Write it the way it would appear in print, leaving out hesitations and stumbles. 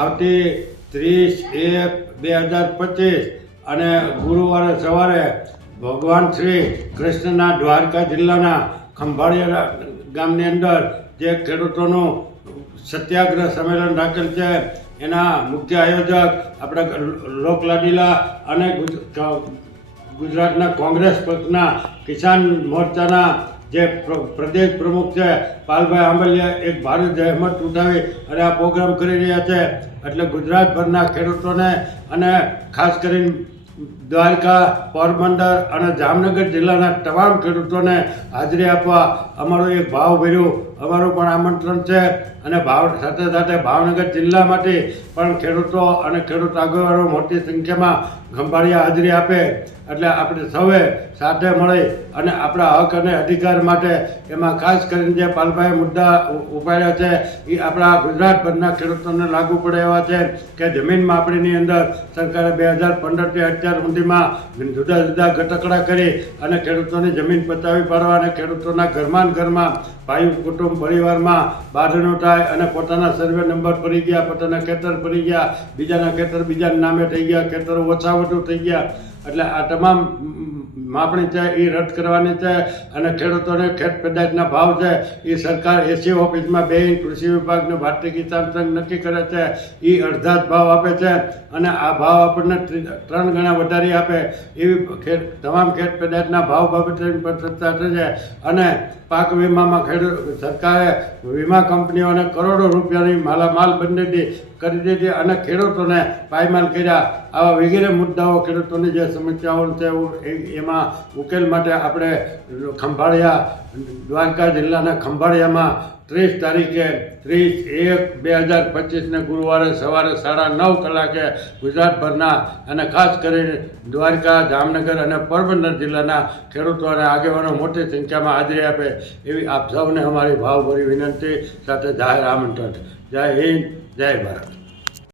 આવતી 30/1/2025 અને ગુરુવારે સવારે ભગવાન શ્રી કૃષ્ણના દ્વારકા જિલ્લાના ખંભાળિયા ગામની અંદર જે ખેડૂતોનું સત્યાગ્રહ સંમેલન રાખેલ છે એના મુખ્ય આયોજક આપણા લોકલાડીલા અને ગુજરાતના કોંગ્રેસ પક્ષના કિસાન મોરચાના જે પ્રદેશ પ્રમુખ છે પાલભાઈ આંબલિયા એક ભારે જહેમત ઉઠાવી અને આ પ્રોગ્રામ કરી રહ્યા છે. એટલે ગુજરાતભરના ખેડૂતોને અને ખાસ કરીને દ્વારકા, પોરબંદર અને જામનગર જિલ્લાના તમામ ખેડૂતોને હાજરી આપવા અમારું એક ભાવભર્યું અમારું પણ આમંત્રણ છે. અને સાથે સાથે ભાવનગર જિલ્લામાંથી પણ ખેડૂતો અને ખેડૂત આગેવાનો મોટી સંખ્યામાં ખંભાળિયા હાજરી આપે. એટલે આપણે સૌએ સાથે મળી અને આપણા હક અને અધિકાર માટે એમાં ખાસ કરીને જે પાલભાઈ મુદ્દા ઉપાડ્યા છે એ આપણા ગુજરાતભરના ખેડૂતોને લાગુ પડે એવા છે કે જમીન માપણીની અંદર સરકારે 2015થી અત્યાર સુધીમાં જુદા જુદા ઘટકડા કરી અને ખેડૂતોની જમીન પચાવી પાડવા અને ખેડૂતોના ઘરમાં ભાઈ કુટુંબ પરિવારમાં બાંધણું થાય અને પોતાના સર્વે નંબર પડી ગયા, પોતાના ખેતર પડી ગયા, બીજાના ખેતર બીજાના નામે થઈ ગયા, ખેતરો ઓછા વધુ થઈ ગયા. એટલે આ તમામ માપણી છે એ રદ કરવાની છે અને ખેડૂતોને ખેત પેદાશના ભાવ છે એ સરકાર એસી ઓફિસમાં બેહીને કૃષિ વિભાગને ભારતીય કિસાન સંઘ નક્કી કરે છે. એ અડધા જ ભાવ આપે છે અને આ ભાવ આપણને 3 ગણા વધારી આપે એવી તમામ ખેત પેદાશના ભાવ બાબતે પણ ચર્ચા થશે. અને પાક વીમામાં સરકારે વીમા કંપનીઓને કરોડો રૂપિયાની માલામાલ બંધી કરી દીધી અને ખેડૂતોને પાયમાલ કર્યા. આવા વગેરે મુદ્દાઓ ખેડૂતોની જે સમસ્યાઓ છે એમાં ઉકેલ માટે આપણે ખંભાળિયા દ્વારકા જિલ્લાના ખંભાળિયામાં 30 તારીખે 30/1/2025 ગુરુવારે સવારે 9:30 કલાકે ગુજરાતભરના અને ખાસ કરીને દ્વારકા, જામનગર અને પોરબંદર જિલ્લાના ખેડૂતો અને આગેવાનો મોટી સંખ્યામાં હાજરી આપે એવી આપ સૌને અમારી ભાવભરી વિનંતી સાથે જાહેર આમંત્રણ. જય હિન્દ, જય ભારત.